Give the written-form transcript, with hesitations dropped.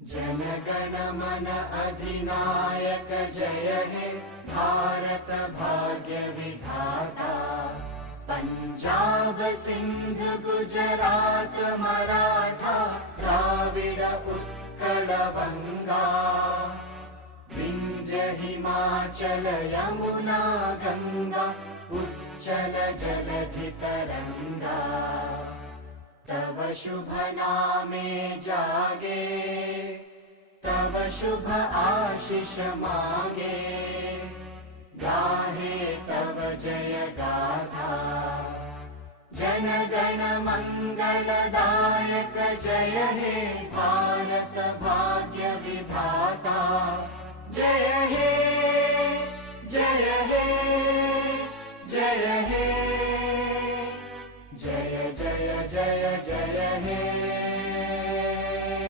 जनगण मन अधिनायक जय हे भारत भाग्य विधाता। पंजाब सिंध गुजरात मराठा द्राविड उत्कल बंगा। विंध्य हिमाचल यमुना गंगा उच्चल जलधि तरंगा। तव शुभ नामे जागे तव शुभ आशीष मागे। गाहे तव जय गाथा जनगण मंगलदायक जय हे भारत भाग्य विधाता। जय हे जय हे जय हे जय जय जय जय हे।